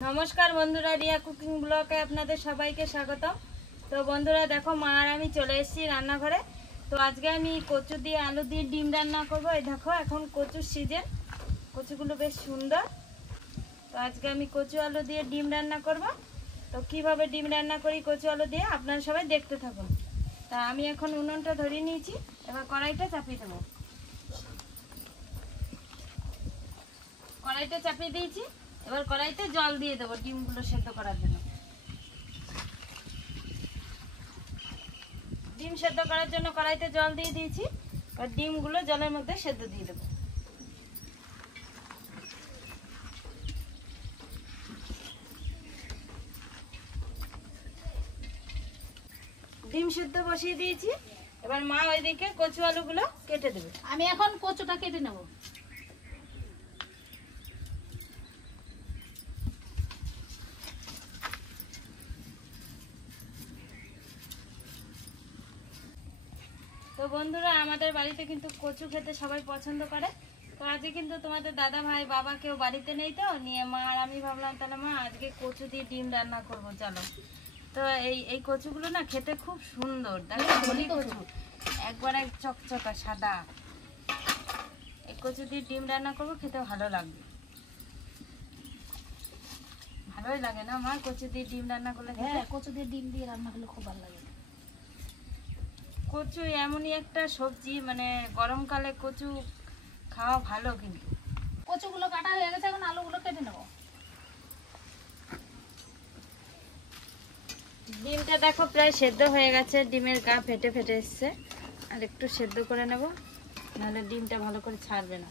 नमस्कार बंधुरा रिया कुकिंग ब्लगे आपनादेर सबाइके स्वागतम। तो बंधुरा देखो मा और आमी चले एसेछि रान्नाघरे। तो आज के आमी कचु दिए आलू दिए डिम रान्ना करब। এই देखो এখন কচুর সিজন, কচুগুলো বেশ সুন্দর। তো আজকে আমি কচু আলু দিয়ে ডিম রান্না করব। তো কিভাবে ডিম রান্না করি কচু আলু দিয়ে আপনারা সবাই দেখতে থাকুন। তা আমি এখন উনুনটা ধরিয়ে নিয়েছি, এবার কড়াইটা চাপিয়ে দেব। কড়াইটা চাপিয়ে দিয়েছি, এবার কড়াইতে জল দিয়ে দেব ডিমগুলো সেদ্ধ করার জন্য। ডিম সেদ্ধ করার জন্য কড়াইতে জল দিয়ে দিয়েছি, আর ডিমগুলো জলের মধ্যে সেদ্ধ দিয়ে দেব। ডিম সেদ্ধ বসিয়ে দিয়েছি, এবার মা ওইদিকে কচু আলুগুলো কেটে দেবে। আমি এখন কচুটা কেটে নেব। তো বন্ধুরা আমাদের বাড়িতে কিন্তু কচু খেতে সবাই পছন্দ করে। তো আজকে কিন্তু তোমাদের দাদা ভাই বাবা কেউ বাড়িতে নেই, তো নিয়ে মা আর আমি ভাবলাম তাহলে মা আজকে কচু দিয়ে ডিম রান্না করব চলো। তো এই কচুগুলো না খেতে খুব সুন্দর, দেখো ধনি কচু একবারে চকচকা সাদা। এই কচু দিয়ে ডিম রান্না করব, খেতে ভালো লাগবে। ভালোই লাগে না মা কচু দিয়ে ডিম রান্না করলে? হ্যাঁ, কচু দিয়ে ডিম দিয়ে রান্না করলে খুব ভালো লাগে। কচু এমনই একটা সবজি, মানে গরমকালে কচু খাওয়া ভালো। কিন্তু কচুগুলো কাটা হয়ে গেছে, এখন আলুগুলো কেটে নেব। ডিমটা দেখো প্রায় সেদ্ধ হয়ে গেছে, ডিমের গা ফেটে ফেটে এসছে। আর একটু সেদ্ধ করে নেব, নাহলে ডিমটা ভালো করে ছাড়বে না।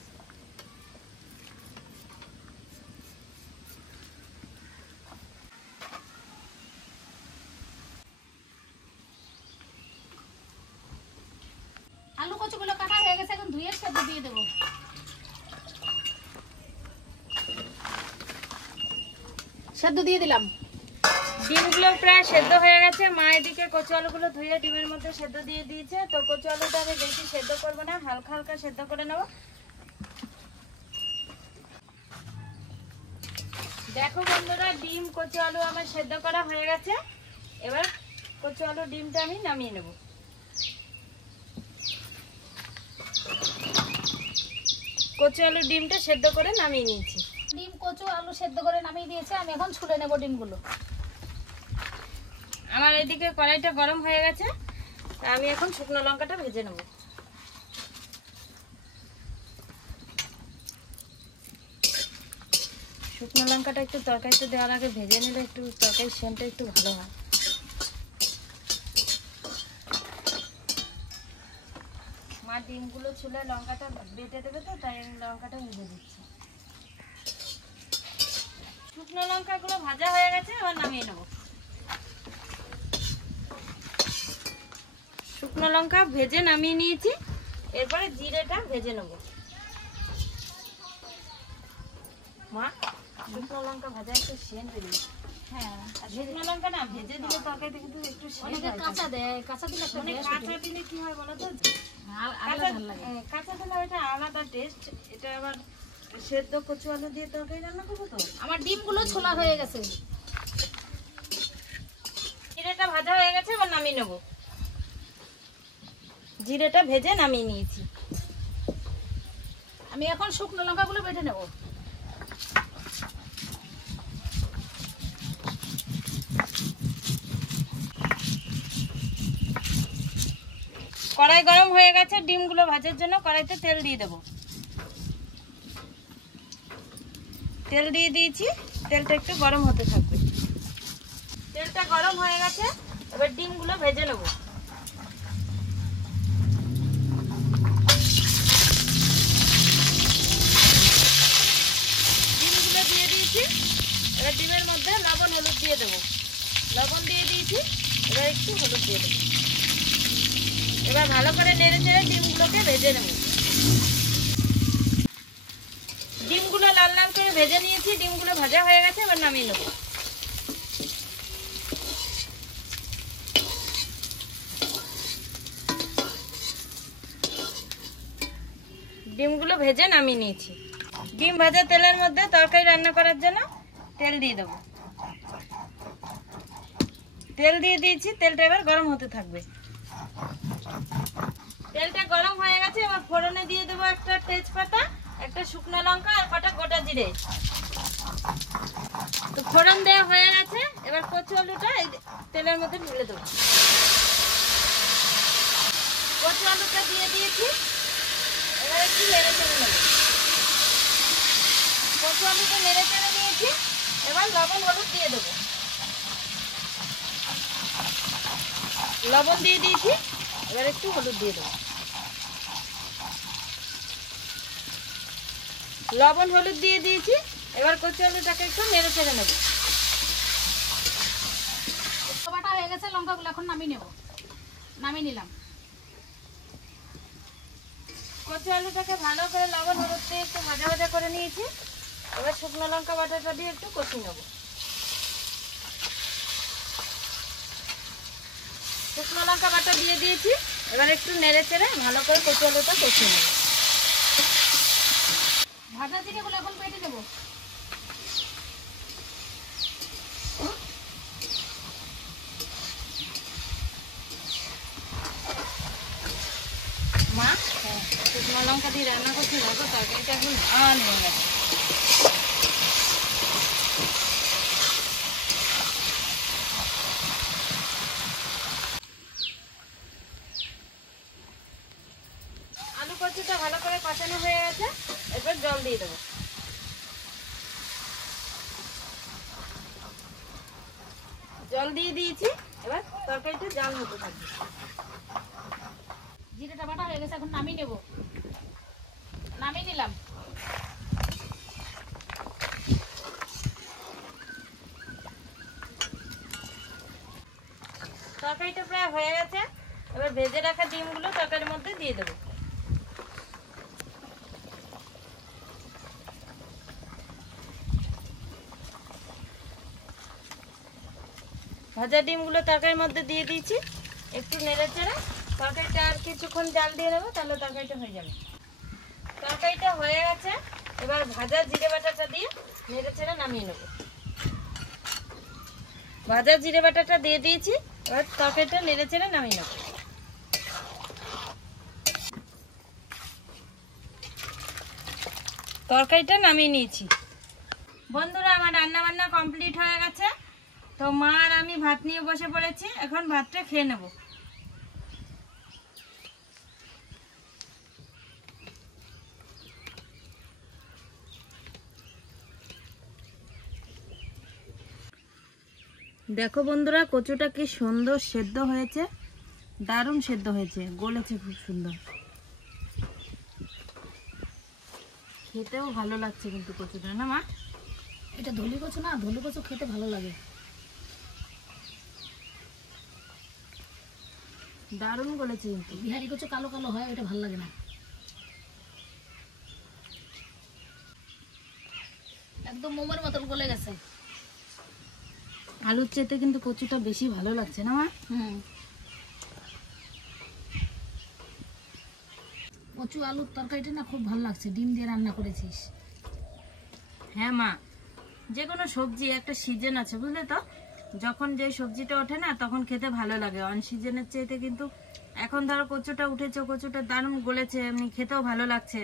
আলু কচুগুলো কাটা হয়ে গেছে, এখন ধুয়ে সেদ্ধ দিয়ে দেব। সেদ্ধ দিয়ে দিলাম। ডিমগুলো প্রায় সেদ্ধ হয়ে গেছে, মা এদিকে কচু আলুগুলো ধুয়ে ডিমের মধ্যে সেদ্ধ দিয়ে দিয়েছে। তো কচু আলুটা আমি বেশি সেদ্ধ করবো না, হালকা হালকা সেদ্ধ করে নেব। দেখো বন্ধুরা ডিম কচু আলু আমার সেদ্ধ করা হয়ে গেছে। এবার কচু আলু ডিমটা আমি নামিয়ে নেব। কচু আলু ডিমটা সেদ্ধ করে নামিয়ে নিয়েছি। ডিম কচু আলু সেদ্ধ করে নামিয়ে দিয়েছে, আমি এখন ছুলে নেব ডিমগুলো। আমার এদিকে কড়াইটা গরম হয়ে গেছে, তা আমি এখন শুকনো লঙ্কাটা ভেজে নেব। শুকনো লঙ্কাটা একটু তরকারিতে দেওয়ার আগে ভেজে নিলে একটু তরকারির সেন্টটা একটু ভালো হয়। মা ডিমগুলো ছুলে লঙ্কাটা বেটে দেবে, তো তাই আমি লঙ্কাটা ভেজে দিচ্ছি। শুকনো লঙ্কাগুলো ভাজা হয়ে গেছে, এবার নামিয়ে নেব। শুকনো লঙ্কা ভেজে নামিয়ে নিয়েছি, এরপরে জিরেটা ভেজে নেব। মা শুকনো লঙ্কা ভাজা একটু সেন্ট বেরিয়ে। হ্যাঁ, আর শুকনো লঙ্কা না ভেজে দিলে তরকারিতে কিন্তু একটু অনেকে কাঁচা দেয়, কাঁচা দিলে একটা মানে টেস্ট কাঁচা দিলে কি হয় বলো তো, আলাদা ভালো লাগে। কাঁচা দিলে ওইটা আলাদা টেস্ট। এটা আবার সেদ্ধ কচু আলু দিয়ে তরকারি রান্না করবো। তো আমার ডিমগুলো ছোলা হয়ে গেছে। জিরেটা ভাজা হয়ে গেছে, এবার নামিয়ে নেব। জিরেটা ভেজে নামিয়ে নিয়েছি। আমি এখন শুকনো লঙ্কাগুলো বেটে নেব। কড়াই গরম হয়ে গেছে, ডিমগুলো ভাজার জন্য কড়াইতে তেল দিয়ে দেব। তেল দিয়ে দিয়েছি, তেলটা একটু গরম হতে থাকবে। তেলটা গরম হয়ে গেছে, এবার ডিমগুলো ভেজে নেব। ডিমগুলো দিয়ে দিয়েছি, এবার ডিমের মধ্যে লবণ হলুদ দিয়ে দেবো। লবণ দিয়ে দিয়েছি, এবার একটু হলুদ দিয়ে দেবো। এবার ভালো করে নেড়ে চেড়ে ডিমগুলোকে ভেজে নেব। ডিমগুলো লাল লাল করে ভেজে নিয়েছি, ডিমগুলো ভাজা হয়ে গেছে, এবার নামিয়ে নেব। ডিমগুলো ভেজে নামিয়ে নিয়েছি। ডিম ভাজা তেলের মধ্যে তরকারি রান্না করার জন্য তেল দিয়ে দেবো। তেল দিয়ে দিয়েছি, তেলটা এবার গরম হতে থাকবে। তেলটা গরম হয়ে গেছে, এবার ফোড়নে দিয়ে দেবো একটা তেজপাতা, একটা শুকনো লঙ্কা আর কটা গোটা জিরে। তো ফোড়ন দেওয়া হয়ে গেছে, এবার কচু আলুটা এই তেলের মধ্যে ঢেলে দেবো। কচু আলুটা দিয়ে দিয়েছি, এবার একটু নেড়ে চেড়ে নেবো। কচু আলুটা নেড়ে চেড়ে নিয়েছি, এবার লবণ হলুদ দিয়ে দেবো। লবণ দিয়ে দিয়েছি, এবার একটু হলুদ দিয়ে দেবো। লবণ হলুদ দিয়ে দিয়েছি, এবার কচু আলুটাকে একটু নেড়ে চেড়ে নেবো। বাটা হয়ে গেছে, লঙ্কাগুলো এখন নামিয়ে নেব। নামিয়ে নিলাম। কচু আলুটাকে ভালো করে লবণ হলুদ দিয়ে একটু ভাজা ভাজা করে নিয়েছি, এবার শুকনো লঙ্কা বাটাটা দিয়ে একটু কষিয়ে নেবো। শুকনো লঙ্কা বাটা দিয়ে দিয়েছি, এবার একটু নেড়ে চেড়ে ভালো করে কচু আলুটা কষিয়ে নেবো। ভাজা জিরেগুলো এখন বেটে দেবো। মা, শুকনো লঙ্কা দিয়ে রান্না করছি, দেখো তরকারিটা এখন ভালো হয়ে গেছে। আলু কচুটা ভালো করে কষানো হয়ে গেছে, এরপর জল দিয়ে দেবো। জল দিয়ে দিয়েছি, এবার তরকারিটা জাল হতে থাকবে। জিরেটা বাটা হয়ে গেছে, এখন নামিয়ে নেব। নামিয়ে নিলাম। তরকারিটা প্রায় হয়ে গেছে, এবার ভেজে রাখা ডিমগুলো তরকারির মধ্যে দিয়ে দেবো। ভাজা ডিমগুলো তরকারির মধ্যে দিয়ে দিয়েছি, একটু নেড়ে চেড়ে তরকারিটা আর কিছুক্ষণ জাল দিয়ে নেবো, তাহলে তরকারিটা হয়ে যাবে। তরকারিটা হয়ে গেছে, এবার ভাজা জিরে বাটাটা দিয়ে নেড়ে চেড়ে নামিয়ে নেবো। ভাজা জিরে বাটাটা দিয়ে দিয়েছি, এবার তরকারিটা নেড়ে চেড়ে নামিয়ে নেবো। তরকারিটা নামিয়ে নিয়েছি। বন্ধুরা, আমার রান্না বান্না কমপ্লিট হয়ে গেছে। তো মা আর আমি ভাত নিয়ে বসে পড়েছি, এখন ভাতটা খেয়ে নেব। দেখো বন্ধুরা, কচুটা কি সুন্দর সেদ্ধ হয়েছে, দারুণ সেদ্ধ হয়েছে, গলেছে খুব সুন্দর, খেতেও ভালো লাগছে কিন্তু কচুটা, না মা? এটা ধলি কচু না, ধলি কচু খেতে ভালো লাগে। দারুণ গলেছে কিন্তু। বিহারি কচু কালো কালো হয়, ওটা ভালো লাগে না। একদম মোমের মতন গলে গেছে। আলুর চেতে কিন্তু কচুটা বেশি ভালো লাগছে, না মা? কচু আলুর তরকারিটা না খুব ভালো লাগছে, ডিম দিয়ে রান্না করেছিস। হ্যাঁ মা, যে কোনো সবজি একটা সিজন আছে, বুঝলে তো? যখন যে সবজিটা ওঠে না, তখন খেতে ভালো লাগে। অন সিজনের চাইতে কিন্তু এখন ধরো কচুটা উঠেছে, কচুটা দারুণ গলেছে, এমনি খেতেও ভালো লাগছে।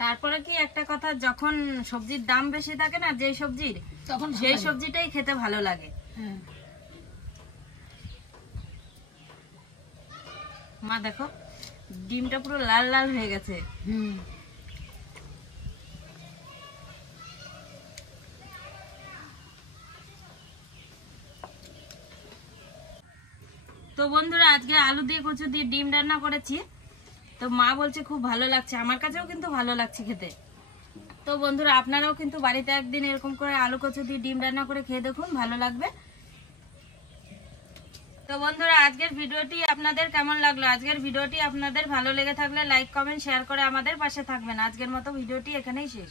তারপরে কি একটা কথা, যখন সবজির দাম বেশি থাকে না যেই সবজির, তখন সেই সবজিটাই খেতে ভালো লাগে। হ্যাঁ। মা দেখো, ডিমটা পুরো লাল লাল হয়ে গেছে। তো বন্ধুরা, আজকে আলু দিয়ে কচু দিয়ে ডিম রান্না করেছি। তো মা বলছে খুব ভালো লাগছে, আমার কাছেও কিন্তু ভালো লাগছে খেতে। তো বন্ধুরা, আপনারাও কিন্তু বাড়িতে একদিন এরকম করে আলু কচু দিয়ে ডিম রান্না করে খেয়ে দেখুন, ভালো লাগবে। তো বন্ধুরা, আজকের ভিডিওটি আপনাদের কেমন লাগলো? আজকের ভিডিওটি আপনাদের ভালো লেগে থাকলে লাইক কমেন্ট শেয়ার করে আমাদের পাশে থাকবেন। আজকের মতো ভিডিওটি এখানেই শেষ।